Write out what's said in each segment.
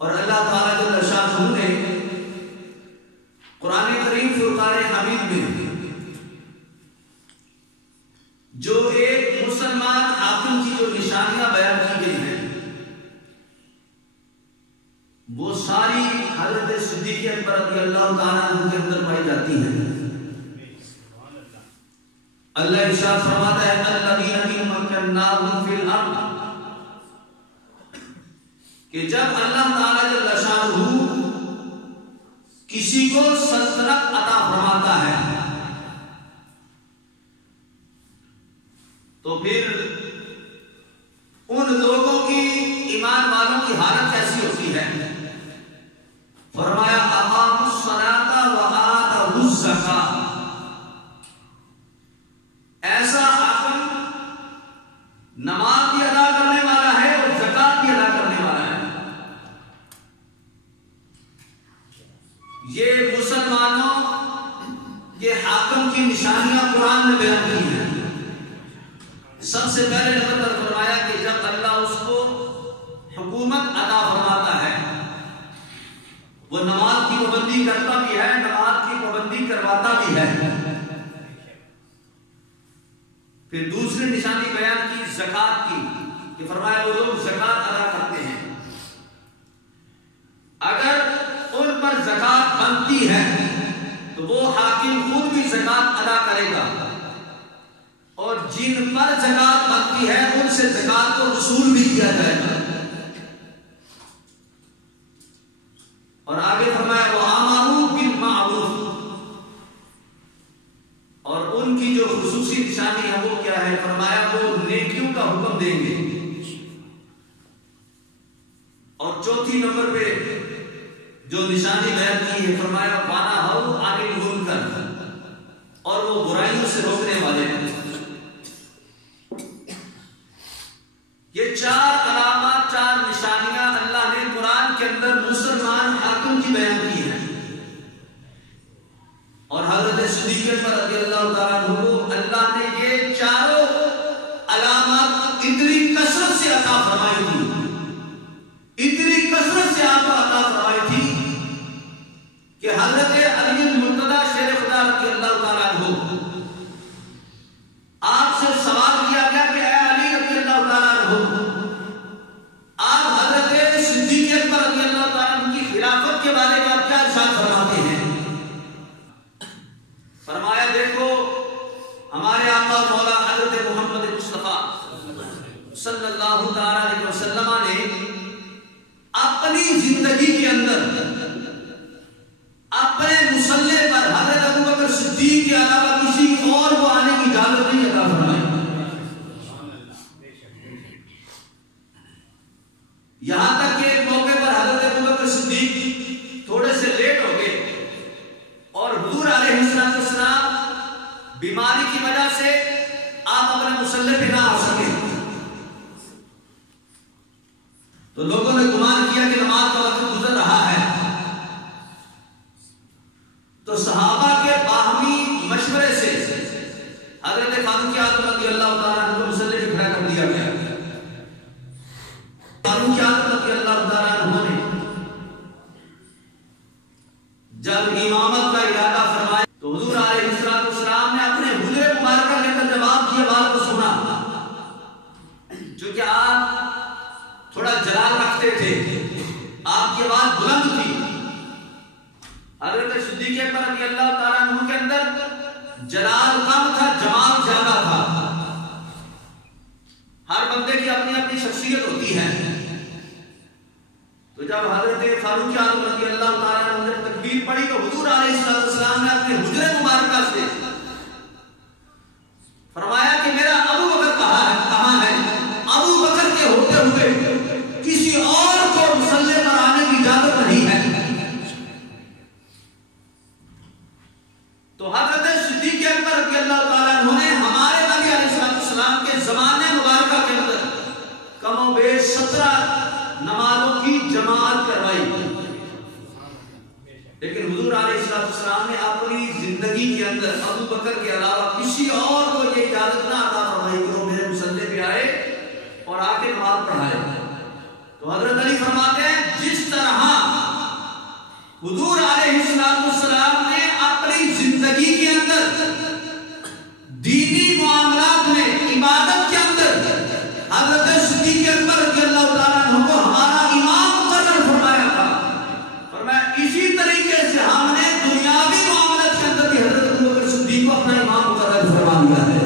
और अल्लाह ताला जल्ल शानहू ने कुरान करीम फुरकान हमीद में जो एक मुसलमान हाकिम की जो निशानियां बयान की गई हैं वो सारी हज़रत सिद्दीक़ अकबर रज़ियल्लाहु ताला अन्हु के अंदर पाई जाती हैं। अल्लाह इरशाद फरमाता है अल्लज़ीना इन मक्कन्नाहुम फिल अर्द, कि जब अल्लाह ताला जल्ल शानहू किसी को सल्तनत अता फरमाता है तो फिर उन लोगों की, ईमान वालों की हालत कैसी होती है। फरमाया अक़ामुस्सलाता व आतवुज़ ज़कात, ऐसा हाकिम नमाज भी अदा करने वाला है और ज़कात भी अदा करने वाला है। ये मुसलमानों के हाकिम की निशानियां कुरान में बयान की हैं। सबसे पहले नंबर पर फरमाया कि जब अल्लाह उसको हुकूमत अता फरमाता है, वो नमाज की पाबंदी करता भी है, नमाज की पाबंदी करवाता भी है। फिर दूसरी निशानी बयान की ज़कात की, कि फरमाया वो लोग ज़कात अदा करते हैं। अगर उन पर ज़कात बनती है तो वो हाकिम खुद भी ज़कात अदा करेगा, और जिन पर ज़कात बनती है उनसे ज़कात को वसूल भी किया जाएगा। और आगे फरमाया वो अमरू बिल मारूफ, और उनकी जो खुसूसी निशानी है वो क्या है। फरमाया वो नेकियों का हुक्म देंगे। और चौथी नंबर पे जो निशानी बयान की है फरमाया वाना हऊ अनिल मुनकर, और वो बुराइयों से रोकने वाले हैं। ये चार अलामत, चार निशानियां अल्लाह ने कुरान के अंदर मुसलमान हाकिम की बयान की हैं। और हज़रत सिद्दीक़ अकबर रज़ियल्लाहु ताला अन्हु को अल्लाह ने ये चारों अलामत इतनी कसरत से अता फरमाई थी, इतनी कसरत से आपको अता फरमाई थी कि हज़रत अली मुर्तज़ा शेर खुदा रज़ियल्लाहु ताला अन्हु आपसे सवाल किया गया कि अली रज़ियल्लाहु ताला अन्हु, आप हज़रत सिद्दीक़ अकबर रज़ियल्लाहु ताला अन्हु की खिलाफत के बारे में आप क्या इरशाद फरमाते हैं। फरमाया देखो, हमारे आका मौला हज़रत मोहम्मद मुस्तफ़ा सल्लल्लाहु ताला अलैहि वसल्लम ने अपनी जिंदगी के अंदर अपने मुसल्ले पर हज़रत अबू बकर सिद्दीक़ के अलावा किसी और को आने की इजाजत नहीं अता फरमाई। यहां तक कि एक मौके पर हज़रत अबू बकर सिद्दीक़ थोड़े से लेट हो गए और हुज़ूर अलैहिस्सलाम बीमारी की वजह से आप अपने मुसल्ले पे ना आ सके, तो लोगों ने गुमान किया कि नमाज का वक्त गुजर रहा है। तो सहाबा के बाहमी मशवरे से हज़रत फारूक आज़म रज़ियल्लाहु ताला अन्हु को मुसल्ले पे खड़ा कर दिया गया। फारूक आज़म रज़ियल्लाहु ताला अन्हु ने जब इमामत का इरादा फरमाया तो हुज़ूर अलैहिस्सलाम ने अपने हुजरे मुबारक के अंदर जब आपकी आवाज को सुना, क्योंकि आप थोड़ा जलाल रखते थे, आपकी आवाज बुलंद थी। हज़रत सिद्दीक़ अकबर रज़ियल्लाहु ताला अन्हु के अंदर जलाल कम था, जमाल ज्यादा था। हर बंदे की अपनी अपनी शख्सियत होती है। तो जब हज़रत फारूक आज़म रज़ियल्लाहु ताला अन्हु ने तकबीर पढ़ी तो हुज़ूर अलैहिस्सलाम ने अपने हुजरे मुबारक से फरमाया कि मेरा अबू बकर कहाँ है। अबू बकर के होते हुए किसी और को मुसल्ले पर आने की इजाजत नहीं है। तो हज़रत सिद्दीक़ अकबर रज़ियल्लाहु ताला अन्हु ने हमारे नबी अलैहिस्सलाम के ज़माने मुबारक के अंदर कमोबेश 17 नमाज़ों की जमात करवाई, लेकिन हुज़ूर अलैहिस्सलाम ने अपनी जिंदगी के अंदर अबू बकर के अलावा किसी और को ये इजाजत ना अता फरमाई कि वो मेरे मुसल्ले पे आए और आके नमाज पढ़ाए। तो हज़रत अली फरमाते हैं जिस तरह हुजूर अलैहिस्सलाम ने अपनी जिंदगी के अंदर दीनी मामलात में, इबादत के अंदर हज़रत सिद्दीक़ अकबर रज़ियल्लाहु ताला अन्हु को हमारा इमाम मुकर्रर फरमाया था। फरमाया इसी तरीके से हमने दुनियावी मामलात के अंदर भी हज़रत अबू बकर सिद्दीक़ को अपना इमाम मुकर्रर फरमा दिया है।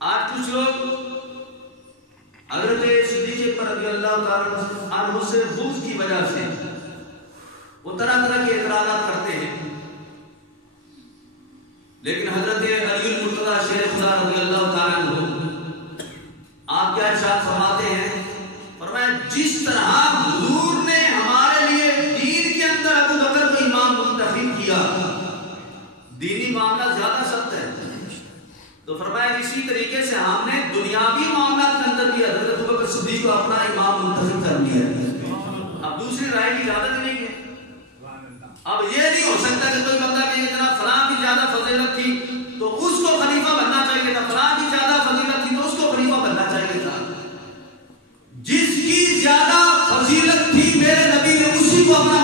आज कुछ लोग हज़रत सिद्दीक़ अकबर रज़ियल्लाहु ताला अन्हु से बुग़्ज़ की वजह से वो तरह तरह के इतराज़ात करते हैं, लेकिन हज़रत अली मुर्तज़ा शेर खुदा रज़ियल्लाहु ताला अन्हु आप क्या इरशाद फरमाते हैं, फरमाया जिस तरह हुजूर ने हमारे लिए दीन के अंदर अबू बकर को इमाम मुंतखब किया, दीनी मामला ज्यादा सख्त है, तो फरमाया इसी तरीके से हमने दुनियावी मामला के अंदर भी हज़रत अबू बकर सिद्दीक़ को अपना इमाम मुंतखब कर लिया है। अब दूसरी राय की इजाजत नहीं है। अब ये नहीं हो सकता कि कोई बंदा कहे जनाब फलां की ज्यादा फजीलत थी तो उसको खलीफा बनना चाहिए था, फलां की ज्यादा फजीलत थी तो उसको खलीफा बनना चाहिए था। जिसकी ज्यादा फजीलत थी मेरे नबी ने उसी को अपना